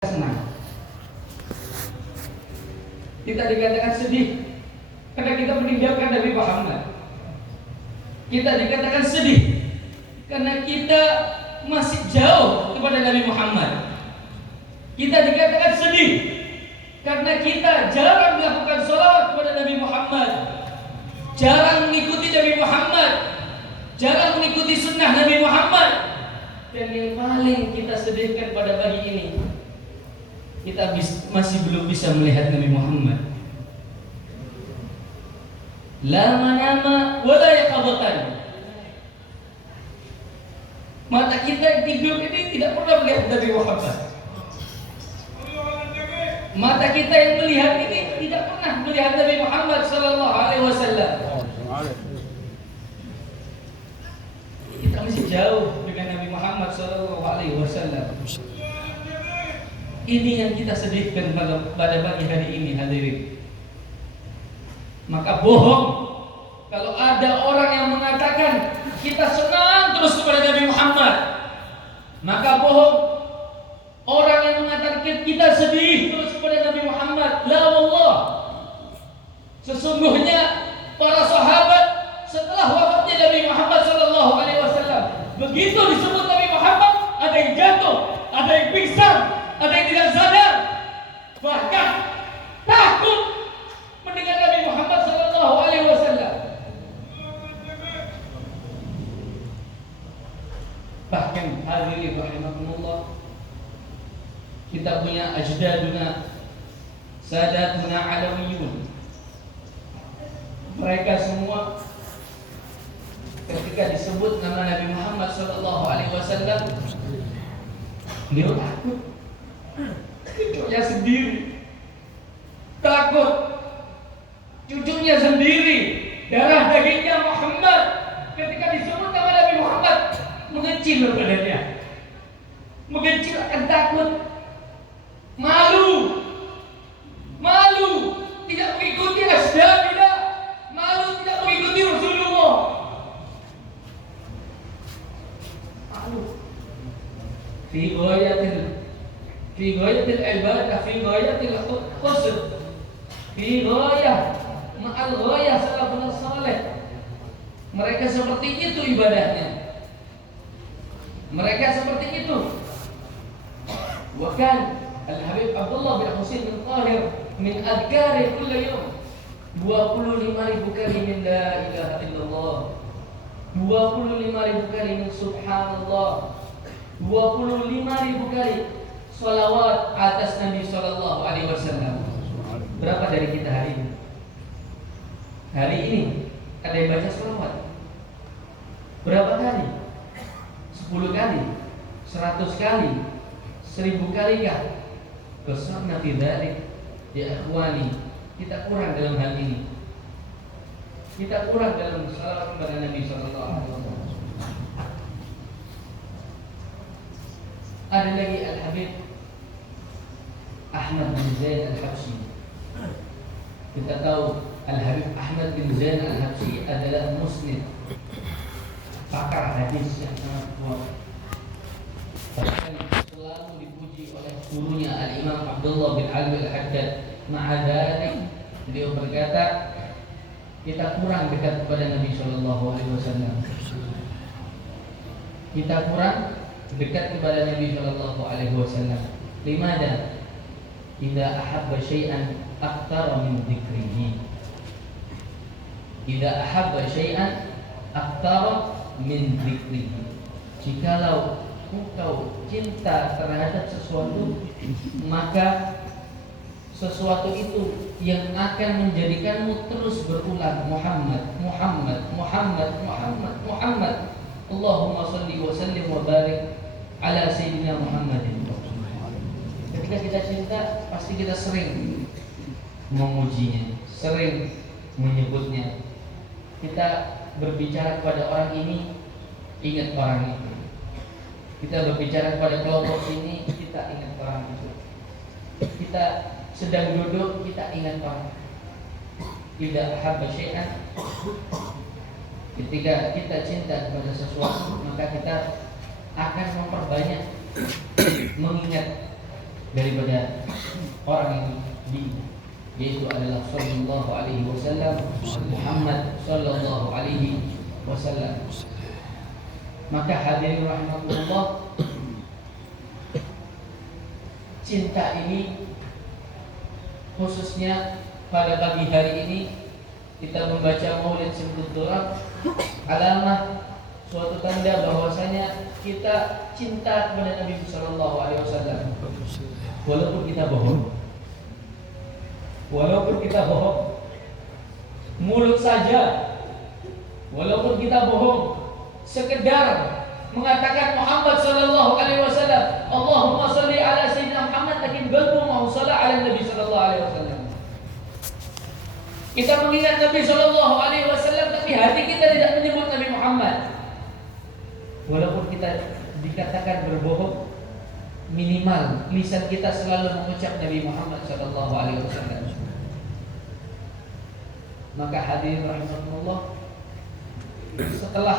senang. Kita dikatakan sedih karena kita meninggalkan Nabi Muhammad. Kita dikatakan sedih karena kita masih jauh kepada Nabi Muhammad. Kita dikatakan sedih karena kita jarang melakukan sholawat kepada Nabi Muhammad, jarang mengikuti Nabi Muhammad, jarang mengikuti sunnah Nabi Muhammad. Dan yang paling kita sedihkan pada pagi ini, kita masih belum bisa melihat Nabi Muhammad. La manama wa la yaqadatan. Mata kita yang tidur ini tidak pernah melihat Nabi Muhammad. Mata kita yang melihat ini tidak pernah melihat Nabi Muhammad sallallahu alaihi wasallam. Kita masih jauh dengan Nabi Muhammad sallallahu alaihi wasallam. Ini yang kita sedihkan pada pagi hari ini, hadirin. Maka bohong kalau ada orang yang mengatakan kita senang terus kepada Nabi Muhammad. Maka bohong orang yang mengatakan kita sedih terus kepada Nabi Muhammad. La wallah. Sesungguhnya para sahabat setelah wafatnya Nabi Muhammad sallallahu alaihi wasallam, begitu disebut Nabi Muhammad, ada yang jatuh, ada yang pingsan, ada yang tidak sadar, bahkan takut mendengar Nabi Muhammad sallallahu alaihi wasallam. Bahkan hadirin rahimakumullah, kita punya ajdaduna, sadatuna alawiyun. Mereka semua ketika disebut nama Nabi Muhammad sallallahu alaihi wasallam, beliau takut. Cucunya sendiri takut, cucunya sendiri darah dagingnya Muhammad, ketika disebut nama Nabi Muhammad mengecil badannya, mengecil akan takut, malu, tidak mengikuti ashabillah, malu tidak mengikuti Rasulullah, malu. Fi ghayatil ibadah, fi ghayatil khusn, fi ghayah ma'al ghayah salafun salih. Mereka seperti itu ibadahnya. Mereka seperti itu. Wa kan Al-Habib Abdullah bin Husain bin Tahir min adhkari kulli yawm 25.000 kali min la ilaha illallah, 25.000 kali min subhanallah, 25.000 kali salawat atas Nabi sallallahu alaihi wasallam. Berapa dari kita hari ini? Hari ini ada yang baca salawat berapa kali? 10 kali, 100 kali, 1000 kali kah? Besarna fi dzalik ya ikhwani. Kita kurang dalam hal ini. Kita kurang dalam salawat kepada Nabi sallallahu alaihi wasallam. Ada lagi Al-Habib Ahmad bin Zain Al-Habsyi. Kita tahu Al-Habib Ahmad bin Zain Al-Habsyi adalah musnid, pakar hadis yang sangat kuat. Bahkan selalu dipuji oleh gurunya Al-Imam Abdullah bin Ali Al-Haddad. Ma'adzalik beliau berkata, kita kurang dekat kepada Nabi sallallahu alaihi wasallam. Kita kurang dekat kepada Nabi sallallahu alaihi wasallam. Limada? Idza ahabba syai'an aktsara min dzikrihi. Idza ahabba syai'an aktsara min dzikrihi. Jikalau engkau cinta terhadap sesuatu, maka sesuatu itu yang akan menjadikanmu terus berulang Muhammad, Muhammad, Muhammad, Muhammad, Muhammad. Allahumma salli wa sallim wa barik ala sayyidina Muhammadin. Ketika kita cinta, pasti kita sering memujinya, sering menyebutnya. Kita berbicara kepada orang ini, ingat orang itu. Kita berbicara kepada kelompok ini, kita ingat orang itu. Kita sedang duduk, kita ingat orang. Tidak habba syai'an. Ketika kita cinta kepada sesuatu, maka kita akan memperbanyak mengingat daripada orang yang yaitu adalah sallallahu alaihi wasallam, Muhammad sallallahu alaihi wasallam. Maka hadirin rahimakumullah, cinta ini khususnya pada pagi hari ini kita membaca Maulid Simtud-Durab, alamah suatu tanda bahwasanya kita cinta kepada Nabi sallallahu alaihi wasallam. Walaupun kita bohong, mulut saja, walaupun kita bohong, sekedar mengatakan Muhammad sallallahu alaihi wasallam, Allahumma shalli ala sayyidina Muhammad, lakin qalbu ma shalla ala Nabi sallallahu alaihi wasallam. Kita mengingat Nabi sallallahu alaihi wasallam, tapi hati kita tidak menyebut Nabi Muhammad. Walaupun kita dikatakan berbohong, minimal lisan kita selalu mengucap Nabi Muhammad sallallahu alaihi wasallam. Maka hadirin rahimakumullah, setelah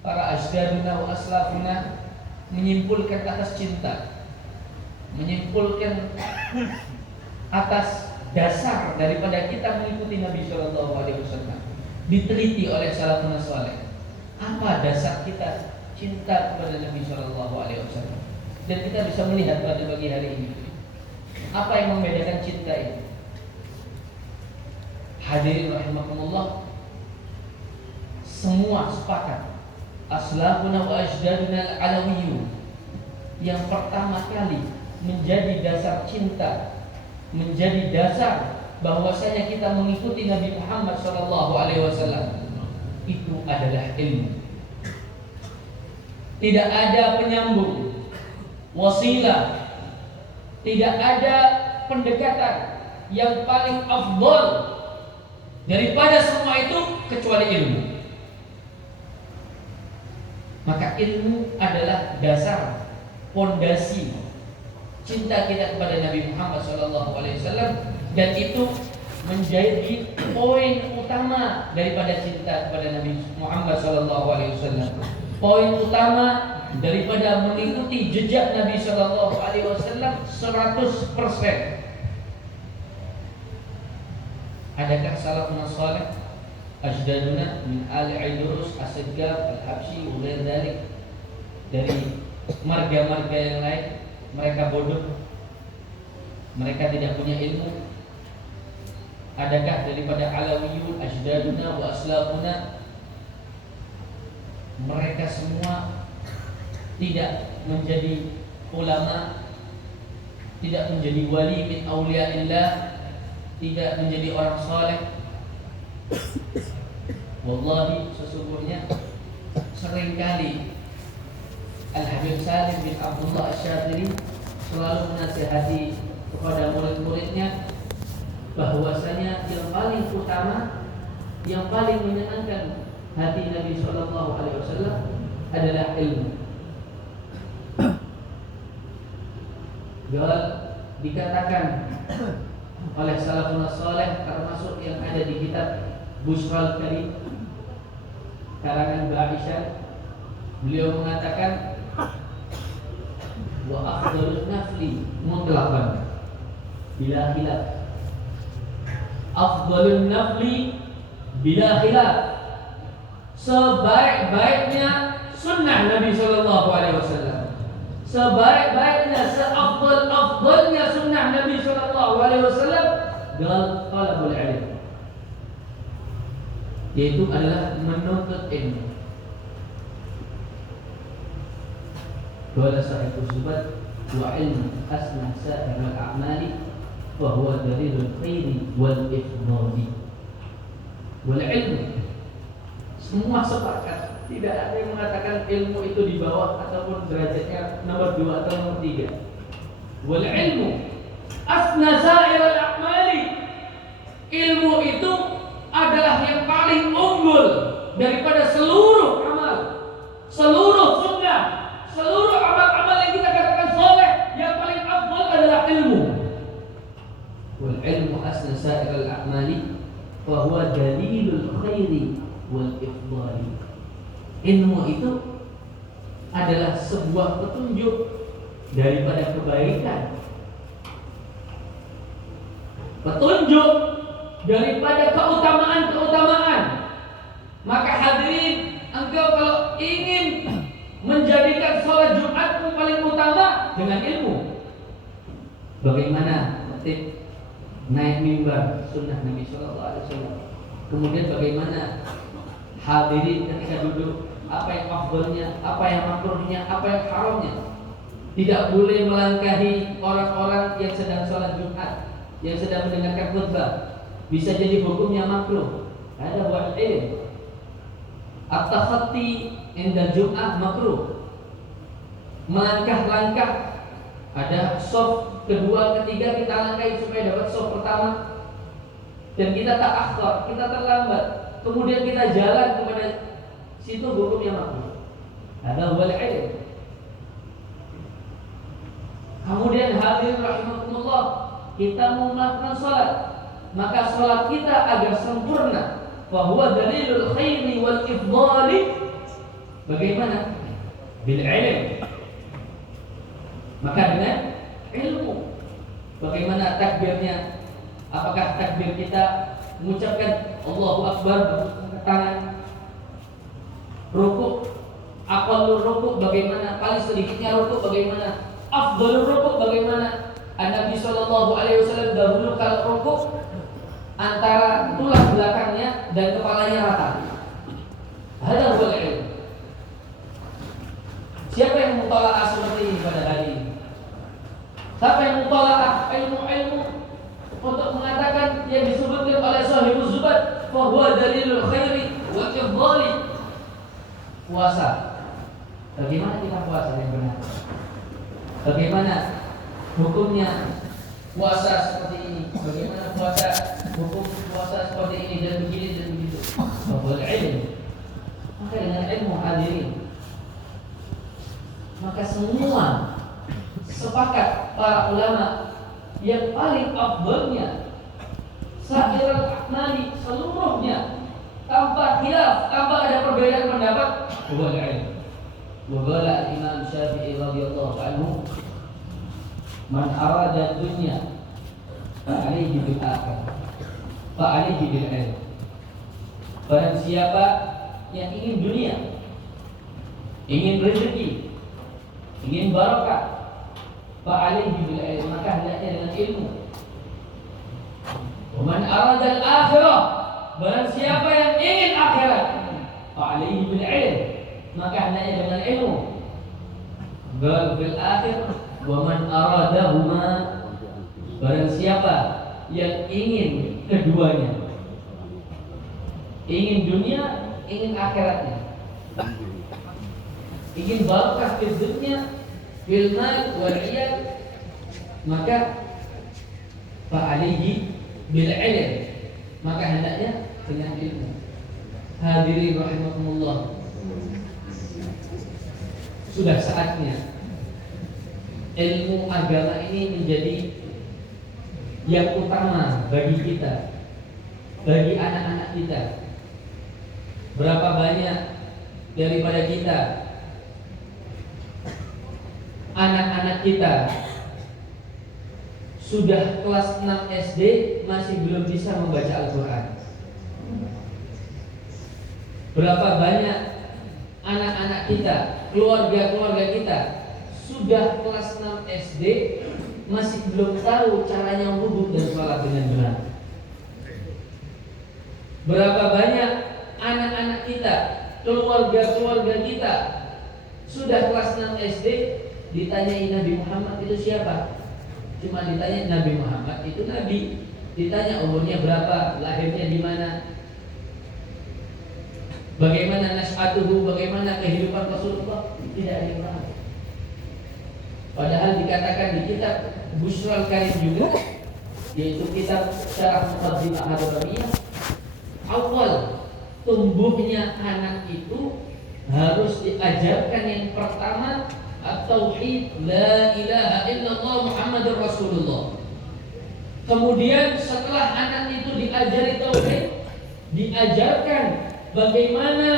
para ajdaduna wa aslafuna menyimpulkan atas cinta, menyimpulkan atas dasar daripada kita mengikuti Nabi sallallahu alaihi wasallam, diteliti oleh salafun saleh. Apa dasar kita cinta kepada Nabi sallallahu alaihi wasallam? Dan kita bisa melihat pada pagi hari ini apa yang membedakan cinta ini. Hadirin rahimakumullah, semua sepakat aslafuna wa ajdaduna al-alawiyun yang pertama kali menjadi dasar cinta, menjadi dasar bahwasanya kita mengikuti Nabi Muhammad sallallahu alaihi wasallam, itu adalah ilmu. Tidak ada penyambung, wasilah, tidak ada pendekatan yang paling afdal daripada semua itu kecuali ilmu. Maka ilmu adalah dasar, pondasi cinta kita kepada Nabi Muhammad SAW, dan itu menjadi poin utama daripada cinta kepada Nabi Muhammad SAW. Poin utama daripada mengikuti jejak Nabi SAW 100%. Adakah salafun salih ajdaduna min ali Idrus as-Sajjab al-Habsyi wa ghair dzalik, dari marga-marga yang lain mereka bodoh, mereka tidak punya ilmu? Adakah daripada alawiyun ajdaduna wa aslafuna mereka semua tidak menjadi ulama, tidak menjadi wali min auliyaillah, tidak menjadi orang saleh? Wallahi, sesungguhnya seringkali Al-Habib Salim bin Abdullah Asy-Syadzili selalu menasihati kepada murid-muridnya bahwasanya yang paling utama, yang paling menyenangkan hati Nabi SAW adalah ilmu. Dikatakan oleh salafun salih, termasuk yang ada di kitab Bushral Karim karangan Ba'isyan, beliau mengatakan wa afdalun nafli mutlaqan bila khilaf. Afdalun nafli bila khilaf, sebaik-baiknya sunnah Nabi sallallahu alaihi wasallam, sebaik-baiknya, seafdal-afdalnya sunnah Nabi sallallahu alaihi wasallam adalah talabul ilm, yaitu adalah menuntut ilmu. Qala sahibu subat wa ilmu asna sa'ir al-a'mali wa huwa dalilul khairi wal ifdali. Wal ilmu, semua sepakat, tidak ada yang mengatakan ilmu itu di bawah ataupun derajatnya nomor 2 atau nomor 3. Wal ilmu asna sa'ir al-a'mali, ilmu itu adalah yang paling unggul daripada seluruh amal, seluruh sunnah, seluruh amal-amal yang kita katakan soleh. Yang paling afdal adalah ilmu. Wal ilmu asna sa'ir al-a'mali wa huwa dalilul khairi wal ifdali. Ilmu itu adalah sebuah petunjuk daripada kebaikan, petunjuk daripada keutamaan-keutamaan. Maka hadirin, engkau kalau ingin menjadikan sholat Jumatmu paling utama dengan ilmu, bagaimana tertib naik mimbar sunnah Nabi Sallallahu Alaihi Wasallam. Kemudian bagaimana hadirin ketika duduk, apa yang afdalnya, apa yang makruhnya, apa yang haramnya. Tidak boleh melangkahi orang-orang yang sedang sholat Jumat, yang sedang mendengarkan khutbah. Bisa jadi hukumnya makruh. Ada buat ilmu. At-takhatti inda Jum'ah makruh. Melangkah-langkah, ada soft kedua, ketiga kita langkahi supaya dapat soft pertama, dan kita tak akhir, kita terlambat, kemudian kita jalan kepada situ, hukumnya makruh. Ada wal ilm. Kemudian hadirin rahimakumullah, kita mau melakukan salat, maka salat kita agar sempurna, fahuwa dalilul khairi wal ifdali. Bagaimana? Bil ilm. Maka dengan ilmu. Bagaimana takbirnya? Apakah takbir kita mengucapkan Allahu Akbar berangkat tangan? Rukuk, aqallur rukuk bagaimana? Paling sedikitnya rukuk bagaimana? Afdhalur rukuk bagaimana? Nabi Sallallahu Alaihi Wasallam dahulu kalau rukuk antara tulang belakangnya dan kepalanya rata. Hada huwal ilm. Siapa yang mutalaah seperti ini pada hari ini? Siapa yang mutalaah ilmu-ilmu untuk mengatakan yang disebutkan oleh Shahibuz Zubat, fahuwa dalilul khairi wa ifdali. Puasa. Bagaimana kita puasa yang benar? Bagaimana hukumnya puasa seperti ini? Bagaimana puasa, hukum puasa seperti ini dan begini dan begitu? Fahuwal ilm. Maka dengan ilmu hadirin, maka semua sepakat para ulama yang paling afdalnya sa'irul a'mali seluruhnya tanpa khilaf, tanpa ada perbedaan pendapat, huwal ilm. Wa qala Imam Syafi'i radhiyallahu anhu, man arada dunya fa'alaihi bil akhirah fa'alaihi bil ilm. Barang siapa yang ingin dunia, ingin rezeki, ingin barakah, fa'alaihi bil ilm, maka hendaknya dengan ilmu. Wa man arada al akhirah, barang siapa yang ingin akhirat, fa'alaihi bil ilm, maka hendaknya dengan ilmu. Bal bil akhir wa man aradahuma, barang siapa yang ingin keduanya, ingin dunia, ingin akhiratnya, ingin barakah di dunia, bil mal wal iyad, maka fa'alihi bil ilm, maka hendaknya dengan ilmu. Hadirin rahimakumullah, sudah saatnya ilmu agama ini menjadi yang utama bagi kita, bagi anak-anak kita. Berapa banyak daripada kita, anak-anak kita sudah kelas 6 SD masih belum bisa membaca Al-Quran. Berapa banyak anak-anak kita, keluarga-keluarga kita sudah kelas 6 SD masih belum tahu caranya wudhu dan sholat dengan benar. Berapa banyak anak-anak kita, keluarga-keluarga kita sudah kelas 6 SD ditanyai Nabi Muhammad itu siapa? Cuma ditanya Nabi Muhammad itu Nabi. Ditanya umurnya berapa, lahirnya di mana, bagaimana nas'atuhu, bagaimana kehidupan Rasulullah, tidak ada yang tahu. Padahal dikatakan di kitab Bushral Karim juga, yaitu kitab Syarah Muqaddimah Hadramiyah, awal tumbuhnya anak itu harus diajarkan yang pertama at-tauhid, la ilaha illallah Muhammadur Rasulullah. Kemudian setelah anak itu diajari tauhid, diajarkan bagaimana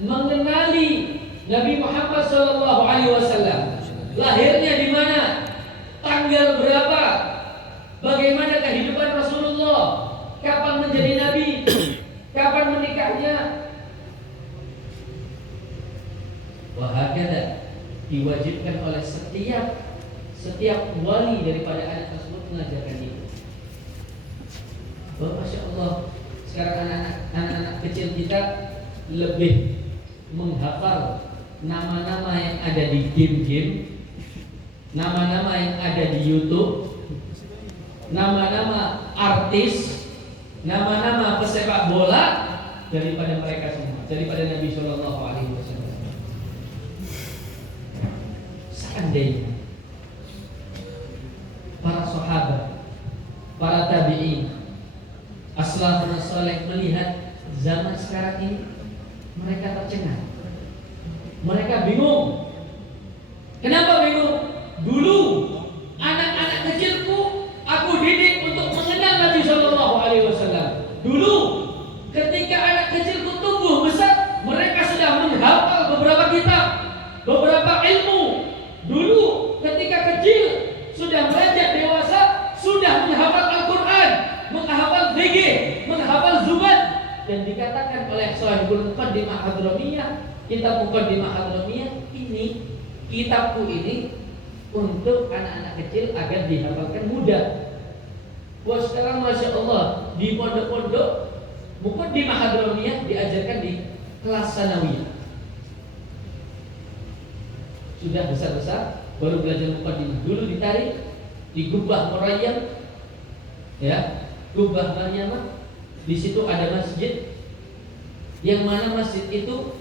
mengenali Nabi Muhammad sallallahu alaihi wasallam. lahirnya di mana, tanggal berapa, bagaimana kehidupan Rasulullah, kapan menjadi nabi, kapan menikahnya. Wahakala diwajibkan oleh setiap wali daripada anak tersebut mengajarkan itu. Oh, Masya Allah, sekarang anak-anak kecil kita lebih menghafal nama-nama yang ada di game-game, nama-nama yang ada di YouTube, nama-nama artis, nama-nama pesepak bola daripada mereka semua, daripada Nabi Shallallahu Alaihi Wasallam. Seandainya para sahabat, para tabi'in, as-salafun as-salih melihat zaman sekarang ini, mereka tercengang, mereka bingung. Kenapa bingung? Dulu anak-anak kecilku aku didik untuk mengenal Nabi Shallallahu Alaihi Wasallam. Dulu ketika anak kecilku tumbuh besar, mereka sudah menghafal beberapa kitab, beberapa ilmu. Dulu ketika kecil sudah beranjak dewasa, sudah menghafal Al-Quran, menghafal fikih, menghafal zubat. Dan dikatakan oleh Shahibul Muqaddimah Hadramiyah, kitab Muqaddimah Hadramiyah, ini kitabku ini untuk anak-anak kecil agar dihafalkan mudah. Wah, sekarang Masya Allah di pondok-pondok Muqaddimah Hadramiyah diajarkan di kelas sanawiyah. Sudah besar-besar baru belajar Muqaddimah. Dulu ditarik di Gubbah Murayyam, ya, Gubbah Maryamah. Di situ ada masjid, yang mana masjid itu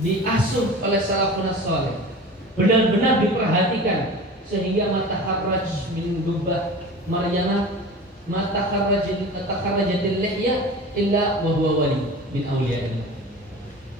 diasuh oleh salafun as-salih, benar-benar diperhatikan sehingga matakharraj min Gubbah Maryamah, matakharrajatil lihya illa wa huwa wali min awliyaillah.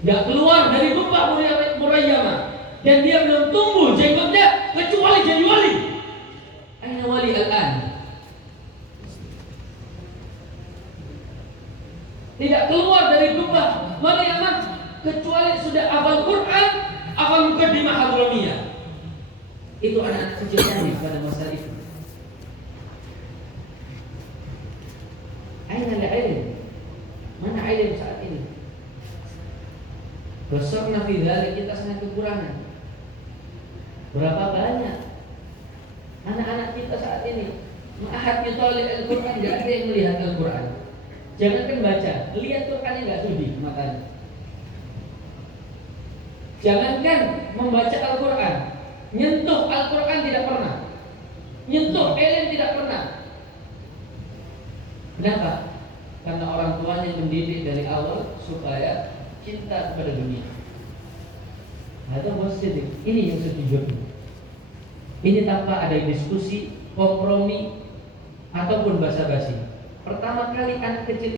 Enggak keluar dari Gubbah Murayyamah dan dia belum tumbuh jenggotnya kecuali jadi wali. Aina wali al-an? Tidak keluar dari Gubbah Maryamah kecuali sudah hafal Quran, hafal Muqaddimah Hadramiyah. Itu anak-anak kecil kami pada masa itu. Aina al-ilm? Mana ilmu saat ini? Besarna fi dzalik, kita sangat kekurangan. Berapa banyak anak-anak kita saat ini ma'ahad yutali al-Quran, tidak ada yang melihat Al-Quran. Jangankan baca, lihat Qurannya nggak sudi matanya. Jangankan membaca Al-Quran, nyentuh Al-Quran tidak pernah, nyentuh ilmu tidak pernah. Kenapa? Karena orang tuanya mendidik dari awal supaya cinta kepada dunia. Atau positif. Ini yang sejujurnya. Ini tanpa ada diskusi, kompromi, ataupun basa-basi. Pertama kali anak kecil